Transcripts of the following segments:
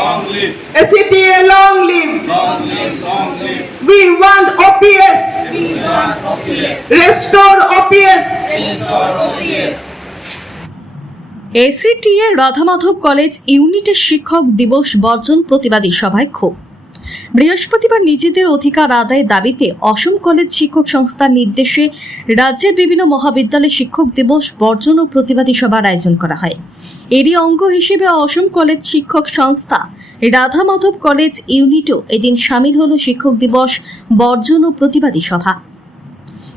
long live, ACTA long live. long live, long live. We want OPS. Restore OPS. A C T A Radhamadhab college ইউনিটের শিক্ষক দিবস বর্জন প্রতিবাদী সভায় ক্ষোভ বৃহস্পতিবার নিজেদের অধিকার আদায়ের দাবিতে অসম কলেজ শিক্ষক সংস্থার নির্দেশে রাজ্যের বিভিন্ন মহাবিদ্যালয়ে শিক্ষক দিবস, বর্জন ও প্রতিবাদী সভার আয়োজন করা হয়। এরই অঙ্গ হিসেবে অসম কলেজ শিক্ষক সংস্থা রাধা মাধব কলেজ ইউনিটও এদিন সামিল হল শিক্ষক দিবস, বর্জন ও প্রতিবাদী সভা।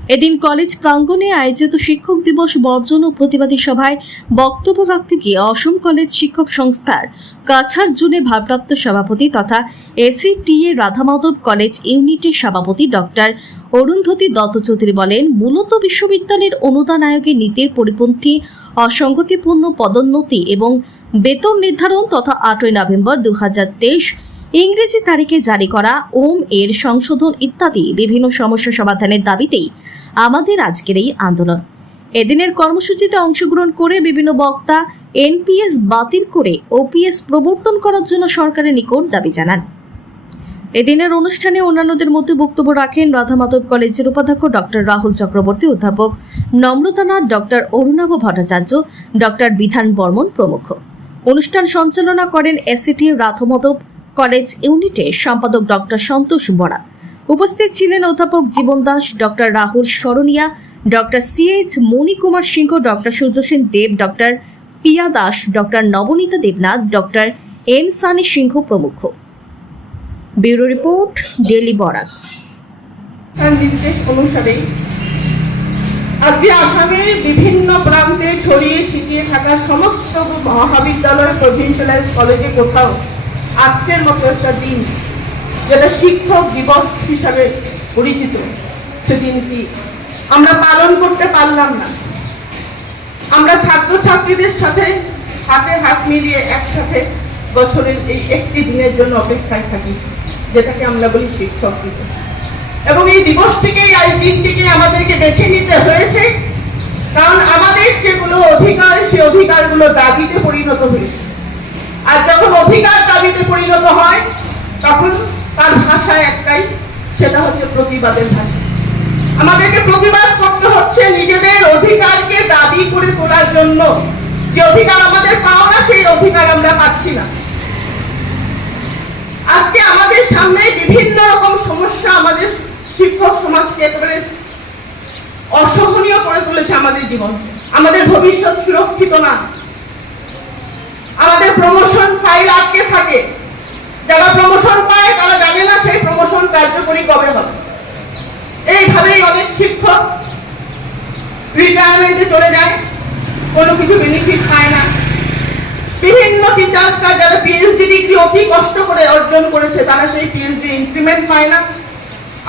এদিন কলেজ প্রাঙ্গণে আয়োজিত শিক্ষক দিবস বর্জন ও প্রতিবাদী সভায় বক্তব্য রাখতে গিয়ে অসম কলেজ শিক্ষক সংস্থার কাছাড় জুনে ভারপ্রাপ্ত সভাপতি তথা এসিটিএ রাধামাধব কলেজ ইউনিটের সভাপতি ডক্টর অরুন্ধতী দত্ত চৌধুরী বলেন, মূলত বিশ্ববিদ্যালয়ের অনুদান আয়োগের নীতির পরিপন্থী, অসঙ্গতিপূর্ণ পদোন্নতি এবং বেতন নির্ধারণ তথা আটই নভেম্বর দু হাজার তেইশ ইংরেজি তারিখে জারি করা ওম এর সংশোধন ইত্যাদি বিভিন্ন সমস্যা সমাধানের দাবিতেই আমাদের আজকের এই আন্দোলন। এদিনের কর্মসূচিতে অংশগ্রহণ করে বিভিন্ন বক্তা এনপিএস বাতিল করে ওপিএস প্রবর্তন করার জন্য সরকারের নিকট দাবি জানান। এদিনের অনুষ্ঠানে অন্যান্যদের মধ্যে বক্তব্য রাখেন রাধা মাধব কলেজের উপাধ্যক্ষ ডক্টর রাহুল চক্রবর্তী, অধ্যাপক নম্রতানাথ ডক্টর অরুণাভ ভট্টাচার্য ডক্টর বিধান বর্মন প্রমুখ। অনুষ্ঠান সঞ্চালনা করেন এসিটি রাধমাধব কলেজ ইউনিটে সম্পাদক ডক্টর সন্তোষ বরা। উপস্থিত ছিলেন অধ্যাপক Jiban Das, doctor Rahul Saraniya, doctor C H Manikumar Singha, doctor Suryasen Deb, doctor Piya Das, doctor Nabanita Debnath, doctor M Sunny Singha প্রমুখ। Bureau report daily Barak. অনুসারে আজকে আসামের বিভিন্ন প্রান্তে ছড়িয়ে ছিটিয়ে থাকা সমস্ত মহাবিদ্যালয় প্রভিন্সিয়ালাইজ কলেজে কোথাও আজকের মতো একটা দিন যেটা শিক্ষক দিবস হিসাবে পরিচিত সেদিনটি আমরা পালন করতে পারলাম না। আমরা ছাত্রছাত্রীদের সাথে হাতে হাত মিলিয়ে একসাথে বছরের এই একটি দিনের জন্য অপেক্ষায় থাকি, যেটাকে আমরা বলি শিক্ষক দিবস। এবং এই দিবসটিকেই এই দিনটিকে আমাদেরকে বেছে নিতে হয়েছে, কারণ আমাদের যেগুলো অধিকার সেই অধিকারগুলো দাবিতে পরিণত হয়েছে। আর যখন অধিকার দাবিতে পরিণত হয়, তখন তার ভাষা একটাই, সেটা হচ্ছে প্রতিবাদের ভাষা। আমাদেরকে প্রতিবাদ করতে হচ্ছে নিজেদের অধিকারকে দাবি করে তোলার জন্য। যে অধিকার আমাদের পাও না, সেই অধিকার আমরা পাচ্ছি না। আজকে আমাদের সামনে বিভিন্ন রকম সমস্যা আমাদের শিক্ষক সমাজকে একেবারে অসহনীয় করে তুলেছে আমাদের জীবন। আমাদের ভবিষ্যৎ সুরক্ষিত না। প্রমোশন ফাইল আটকে থাকে। যারা প্রমোশন পায়, তারা জানে না সেই প্রমোশন কার্যকরী কবে হবে। এইভাবেই অনেক শিক্ষক রিটায়ারমেন্টে চলে যায়। কোনো কিছু বেনিফিট পায় না। বিভিন্ন টিচার্সরা যারা পিএইচডি ডিগ্রি অতি কষ্ট করে অর্জন করেছে, তারা সেই পিএইচডি ইনক্রিমেন্ট পায় না।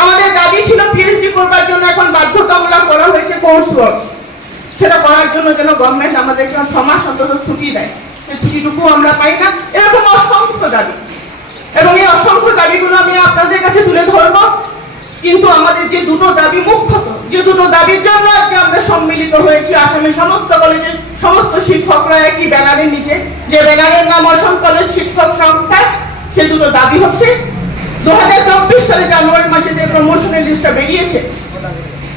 আমাদের দাবি ছিল পিএইচডি করবার জন্য এখন বাধ্যতামূলক করা হয়েছে কোর্স ওয়ার্ক সেটা করার জন্য যেন গভর্নমেন্ট আমাদেরকে ছ মাস অন্তত ছুটি দেয়। সেই আমরা পাই না। এরকম অসংখ্য দাবি। এবং এই অসংখ্য দাবিগুলো আমি আপনাদের কাছে তুলে ধরবো। কিন্তু আমাদের যে দুটো দাবি মুখ্যত, যে দুটো দাবির জন্য আজকে আমরা সম্মিলিত হয়েছি আসামের সমস্ত কলেজের সমস্ত শিক্ষকরা একই ব্যানারের নিচে। যে ব্যানারের নাম অসম কলেজ শিক্ষক সংস্থা, সে দুটো দাবি হচ্ছে। দু সালে জানুয়ারি মাসে যে প্রমোশনের লিস্টটা বেরিয়েছে,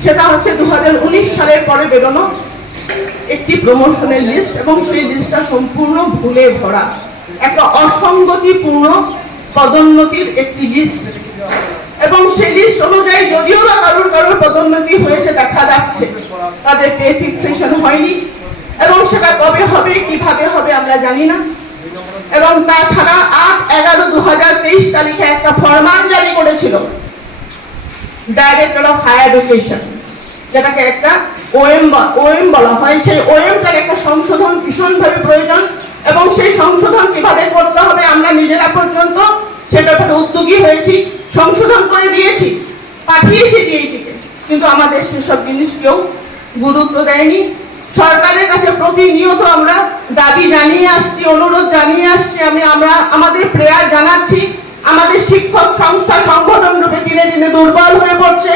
সেটা হচ্ছে দু হাজার উনিশ সালের পরে বেরোনো। একটি প্রমোশনের লিস্ট এবং সেই লিস্টটা সম্পূর্ণ ভুলে ভরা। একটা অসঙ্গতিপূর্ণ পদোন্নতির একটি লিস্ট এবং সেই লিস্ট অনুযায়ী যদিও বা কারোর কারোর পদোন্নতি হয়েছে, দেখা যাচ্ছে। তাদের পে ফিক্সেশন হয়নি। এবং সেটা কবে হবে, কীভাবে হবে আমরা জানি না। এবং তাছাড়া আট এগারো দু তারিখে একটা ফরমান জারি করেছিল। ডাইরেক্টর অফ হায়ার এডুকেশন যেটাকে একটা ওএম ওএম বলা হয়, সেই ওএমটার একটা সংশোধন ভীষণভাবে প্রয়োজন এবং সেই সংশোধন কীভাবে করতে হবে আমরা নিজেরা পর্যন্ত সে ব্যাপারে উদ্যোগী হয়েছি, সংশোধন করে দিয়েছি পাঠিয়েছি কিন্তু আমাদের সেসব জিনিস কেউ গুরুত্ব দেয়নি। সরকারের কাছে প্রতিনিয়ত আমরা দাবি জানিয়ে আসছি, অনুরোধ জানিয়ে আসছি, আমি, আমরা, আমাদের প্রেয়ার জানাচ্ছি, আমাদের শিক্ষক সংস্থা সংগঠন রূপে দিনে দিনে দুর্বল হয়ে পড়ছে।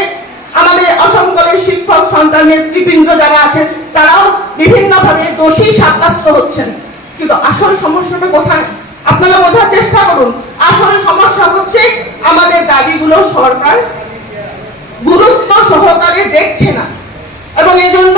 সন্তান নেতৃবৃন্দ যারা আছেন, তারাও বিভিন্নভাবে দোষী সাব্যস্ত হচ্ছেন। কিন্তু আসল সমস্যাটা কোথায়? আপনারা বোঝার চেষ্টা করুন। আসল সমস্যা হচ্ছে আমাদের দাবিগুলো সরকার গুরুত্ব সহকারে দেখছে না। এবং এজন্য